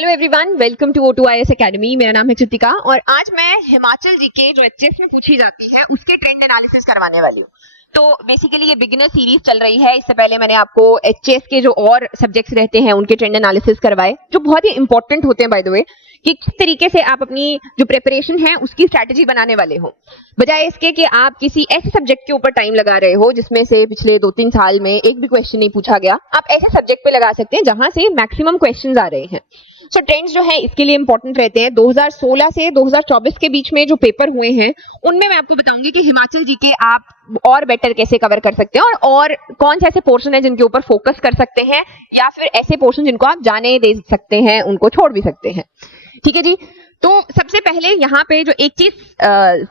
Hello everyone, welcome to O2IAS academy. मेरा नाम है चितिका और आज मैं हिमाचल जीके जो एचएस में पूछी जाती है उसके ट्रेंड एनालिसिस करवाने वाली हूँ। तो बेसिकली ये बिगिनर सीरीज चल रही है। इससे पहले मैंने आपको एचएस के जो और सब्जेक्ट्स रहते हैं उनके ट्रेंड एनालिसिस करवाए, जो बहुत ही इंपॉर्टेंट होते हैं बाय द वे, कि किस तरीके से आप अपनी जो प्रिपरेशन है उसकी स्ट्रैटेजी बनाने वाले हो, बजाय इसके कि आप किसी ऐसे सब्जेक्ट के ऊपर टाइम लगा रहे हो जिसमें से पिछले 2-3 साल में एक भी क्वेश्चन नहीं पूछा गया। आप ऐसे सब्जेक्ट पे लगा सकते हैं जहां से मैक्सिमम क्वेश्चंस आ रहे हैं। सो ट्रेंड्स जो है इसके लिए इंपॉर्टेंट रहते हैं। 2016 से 2024 के बीच में जो पेपर हुए हैं उनमें मैं आपको बताऊंगी कि हिमाचल जीके आप और बेटर कैसे कवर कर सकते हैं और कौन से ऐसे पोर्शन है जिनके ऊपर फोकस कर सकते हैं, या फिर ऐसे पोर्शन जिनको आप जाने दे सकते हैं, उनको छोड़ भी सकते हैं। ठीक है जी। तो सबसे पहले यहाँ पे जो एक चीज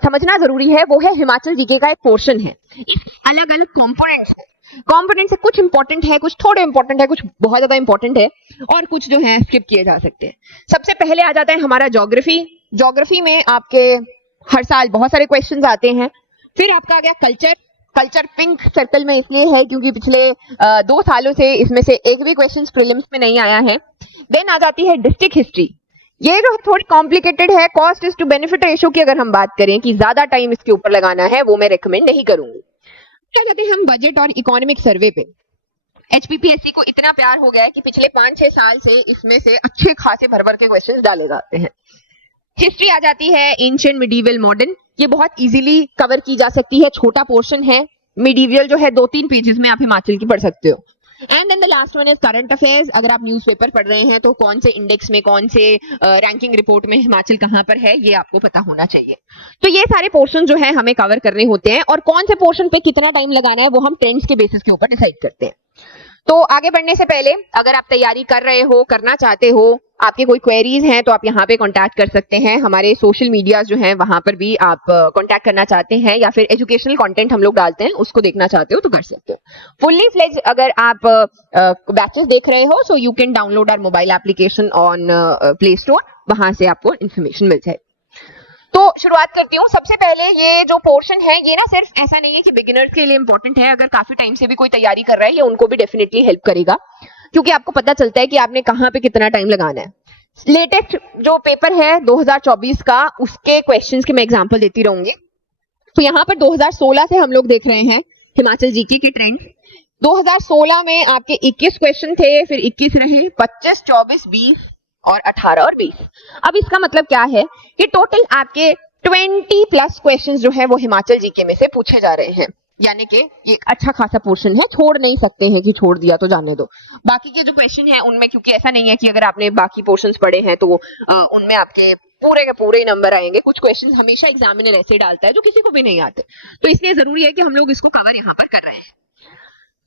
समझना जरूरी है वो है हिमाचल जीके का एक पोर्शन है। अलग अलग कंपोनेंट्स है, कुछ इंपॉर्टेंट है, कुछ थोड़े इंपॉर्टेंट है, कुछ बहुत ज्यादा इंपॉर्टेंट है और कुछ जो है स्किप किए जा सकते हैं। सबसे पहले आ जाता है हमारा ज्योग्राफी में आपके हर साल बहुत सारे क्वेश्चंस आते हैं। फिर आपका आ गया कल्चर पिंक सर्कल में इसलिए है क्योंकि पिछले 2 सालों से इसमें से एक भी क्वेश्चन प्रीलिम्स में नहीं आया है। देन आ जाती है डिस्ट्रिक्ट हिस्ट्री। ये जो थोड़ी कॉम्प्लिकेटेड है। Cost is to benefit ratio की अगर हम बात करें कि ज्यादा टाइम इसके ऊपर लगाना है, वो मैं रिकमेंड नहीं करूंगी। क्या कहते हैं हम बजट और इकोनॉमिक सर्वे पे। एचपीपीएससी को इतना प्यार हो गया है कि पिछले 5-6 साल से इसमें से अच्छे खासे भर के क्वेश्चंस डाले जाते हैं। हिस्ट्री आ जाती है एंशिएंट, मिडीवल, मॉडर्न। ये बहुत इजीली कवर की जा सकती है, छोटा पोर्शन है। मिडीवल जो है 2-3 पेजेस में आप हिमाचल की पढ़ सकते हो। And then the last one is current affairs. अगर आप न्यूज़पेपर पढ़ रहे हैं तो कौन से इंडेक्स में, कौन से रैंकिंग रिपोर्ट में हिमाचल कहां पर है, ये आपको पता होना चाहिए। तो ये सारे पोर्शन जो है हमें कवर करने होते हैं और कौन से पोर्शन पे कितना टाइम लगाना है वो हम ट्रेंड्स के बेसिस के ऊपर डिसाइड करते हैं। तो आगे बढ़ने से पहले अगर आप तैयारी कर रहे हो, करना चाहते हो, आपके कोई क्वेरीज हैं तो आप यहाँ पे कांटेक्ट कर सकते हैं। हमारे सोशल मीडिया जो हैं वहां पर भी आप कांटेक्ट करना चाहते हैं, या फिर एजुकेशनल कंटेंट हम लोग डालते हैं उसको देखना चाहते हो तो कर सकते हो। फुल्ली फ्लेज अगर आप बैचेस देख रहे हो, so you can download our mobile application on Play Store, वहां से आपको इन्फॉर्मेशन मिल जाए। तो शुरुआत करती हूँ। सबसे पहले ये जो पोर्शन है ये ना सिर्फ ऐसा नहीं है कि बिगिनर्स के लिए इंपॉर्टेंट है। अगर काफी टाइम से भी कोई तैयारी कर रहा है ये उनको भी डेफिनेटली हेल्प करेगा, क्योंकि आपको पता चलता है कि आपने कहाँ पे कितना टाइम लगाना है। लेटेस्ट जो पेपर है 2024 का, उसके क्वेश्चंस के मैं एग्जांपल देती रहूंगी। तो यहाँ पर 2016 से हम लोग देख रहे हैं हिमाचल जीके के ट्रेंड। 2016 में आपके 21 क्वेश्चन थे, फिर 21 रहे, 25, 24, 20 और 18 और 20। अब इसका मतलब क्या है कि टोटल आपके 20+ क्वेश्चंस जो है वो हिमाचल जीके में से पूछे जा रहे हैं, यानी कि ये अच्छा खासा पोर्शन है। छोड़ नहीं सकते हैं कि छोड़ दिया तो जाने दो। बाकी के जो क्वेश्चन है उनमें, क्योंकि ऐसा नहीं है कि अगर आपने बाकी पोर्शंस पढ़े हैं तो उनमें आपके पूरे के पूरे नंबर आएंगे। कुछ क्वेश्चन हमेशा एग्जामिनर ऐसे डालता है जो किसी को भी नहीं आते, तो इसलिए जरूरी है कि हम लोग इसको कवर यहाँ पर कर रहे हैं।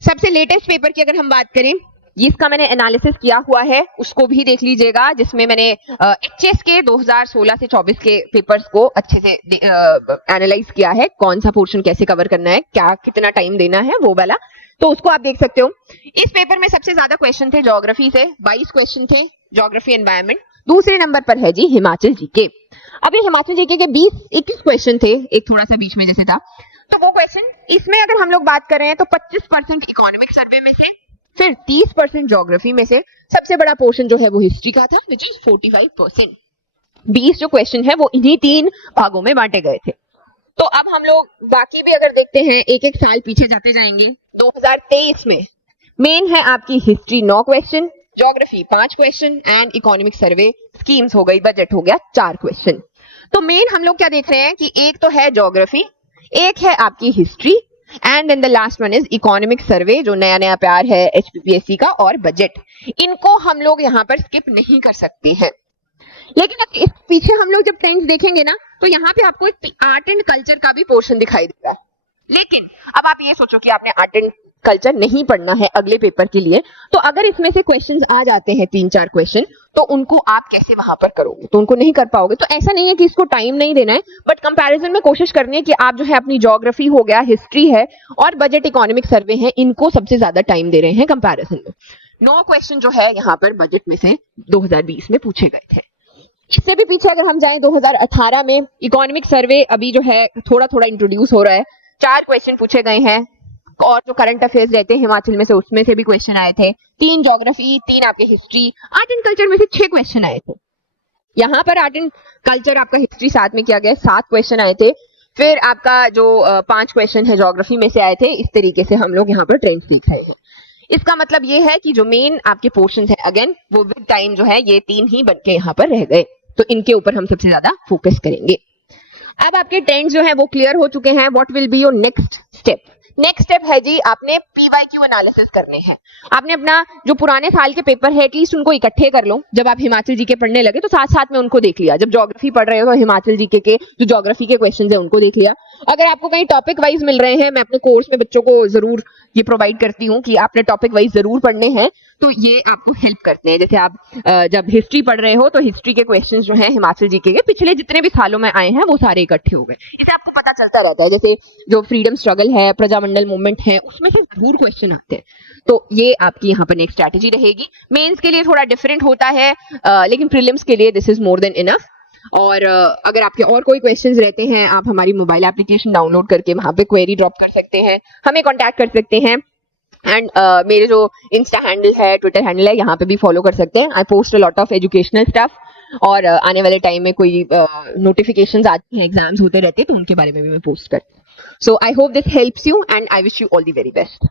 सबसे लेटेस्ट पेपर की अगर हम बात करें, जिसका मैंने एनालिसिस किया हुआ है उसको भी देख लीजिएगा, जिसमें मैंने एचएस के 2016 से 24 के पेपर्स को अच्छे से एनालाइज किया है। कौन सा पोर्शन कैसे कवर करना है, क्या कितना टाइम देना है, वो वाला, तो उसको आप देख सकते हो। इस पेपर में सबसे ज्यादा क्वेश्चन थे ज्योग्राफी से, 22 क्वेश्चन थे ज्योग्राफी एनवायरमेंट। दूसरे नंबर पर है जी हिमाचल जीके। अभी हिमाचल जीके के 20-21 क्वेश्चन थे, एक थोड़ा सा बीच में जैसे था, तो वो क्वेश्चन इसमें अगर हम लोग बात कर रहे हैं तो 25% इकोनॉमिक सर्वे में से, फिर 30% ज्योग्राफी में से, सबसे बड़ा पोर्शन जो है वो हिस्ट्री का था, विच इज 45%। 20 जो क्वेश्चन है वो इन्हीं 3 भागों में बांटे गए थे। तो अब हम लोग बाकी भी अगर देखते हैं, एक साल पीछे जाते जाएंगे। 2023 में मेन है आपकी history 9 question, geography 5 question and economic survey schemes हो गई, बजट हो गया 4 क्वेश्चन। तो मेन हम लोग क्या देख रहे हैं कि एक तो है ज्योग्राफी, एक है आपकी history, and then the last one is economic survey, जो नया नया प्यार है एचपीपीएससी का, और बजट। इनको हम लोग यहाँ पर स्किप नहीं कर सकते हैं। लेकिन इस पीछे हम लोग जब ट्रेंड्स देखेंगे ना, तो यहाँ पे आपको एक आर्ट एंड कल्चर का भी पोर्शन दिखाई देगा। लेकिन अब आप ये सोचो कि आपने आर्ट एंड कल्चर नहीं पढ़ना है अगले पेपर के लिए, तो अगर इसमें से क्वेश्चंस आ जाते हैं 3-4 क्वेश्चन, तो उनको आप कैसे वहां पर करोगे, तो उनको नहीं कर पाओगे। तो ऐसा नहीं है कि इसको टाइम नहीं देना है, बट कंपैरिजन में कोशिश करनी है कि आप जो है अपनी ज्योग्राफी हो गया, हिस्ट्री है और बजट इकोनॉमिक सर्वे है, इनको सबसे ज्यादा टाइम दे रहे हैं कंपैरिजन में। 9 क्वेश्चन जो है यहाँ पर बजट में से 2020 में पूछे गए थे। इससे भी पीछे अगर हम जाएं 2018 में इकोनॉमिक सर्वे अभी जो है थोड़ा थोड़ा इंट्रोड्यूस हो रहा है। 4 क्वेश्चन पूछे गए हैं, और जो करंट अफेयर्स रहते हैं हिमाचल में से उसमें से भी क्वेश्चन आए थे, 3 ज्योग्राफी, 3 आपके हिस्ट्री, आर्ट एंड कल्चर में से 6 क्वेश्चन आए थे। यहाँ पर आर्ट एंड कल्चर आपका हिस्ट्री साथ में किया गया, 7 क्वेश्चन आए थे। फिर आपका जो 5 क्वेश्चन है ज्योग्राफी में से आए थे। इस तरीके से हम लोग यहाँ पर ट्रेंड्स देख रहे हैं। इसका मतलब ये है कि जो मेन आपके पोर्शंस है अगेन वो विद टाइम जो है ये 3 ही बन के यहाँ पर रह गए, तो इनके ऊपर हम सबसे ज्यादा फोकस करेंगे। अब आपके ट्रेंड्स जो है वो क्लियर हो चुके हैं। What will be your next step? Next step है जी, आपने पीवाईक्यू एनालिसिस करने हैं। आपने अपना जो पुराने साल के पेपर है एटलीस्ट उनको इकट्ठे कर लो। जब आप हिमाचल जीके पढ़ने लगे तो साथ साथ में उनको देख लिया। जब ज्योग्राफी पढ़ रहे हो तो हिमाचल जीके के जो ज्योग्राफी के क्वेश्चंस है उनको देख लिया। अगर आपको कहीं टॉपिक वाइज मिल रहे हैं, मैं अपने कोर्स में बच्चों को जरूर ये प्रोवाइड करती हूँ कि आपने टॉपिक वाइज जरूर पढ़ने हैं, तो ये आपको हेल्प करते हैं। जैसे आप जब हिस्ट्री पढ़ रहे हो तो हिस्ट्री के क्वेश्चंस जो हैं हिमाचल जीके के पिछले जितने भी सालों में आए हैं वो सारे इकट्ठे हो गए। इससे आपको पता चलता रहता है। जैसे जो फ्रीडम स्ट्रगल है, प्रजामंडल मूवमेंट है, उसमें से जरूर क्वेश्चन आते हैं। तो ये आपकी यहाँ पर नेक्स्ट स्ट्रैटेजी रहेगी। मेंस के लिए थोड़ा डिफरेंट होता है, लेकिन प्रीलिम्स के लिए this is more than enough. और अगर आपके और कोई क्वेश्चंस रहते हैं, आप हमारी मोबाइल एप्लीकेशन डाउनलोड करके वहां पे क्वेरी ड्रॉप कर सकते हैं, हमें कांटेक्ट कर सकते हैं। एंड मेरे जो इंस्टा हैंडल है, ट्विटर हैंडल है, यहाँ पे भी फॉलो कर सकते हैं। I post a lot of educational stuff. और आने वाले टाइम में कोई नोटिफिकेशंस आती हैं, एग्जाम्स होते रहते हैं, तो उनके बारे में भी मैं पोस्ट करती हूँ। So I hope this helps you and I wish you all the very best.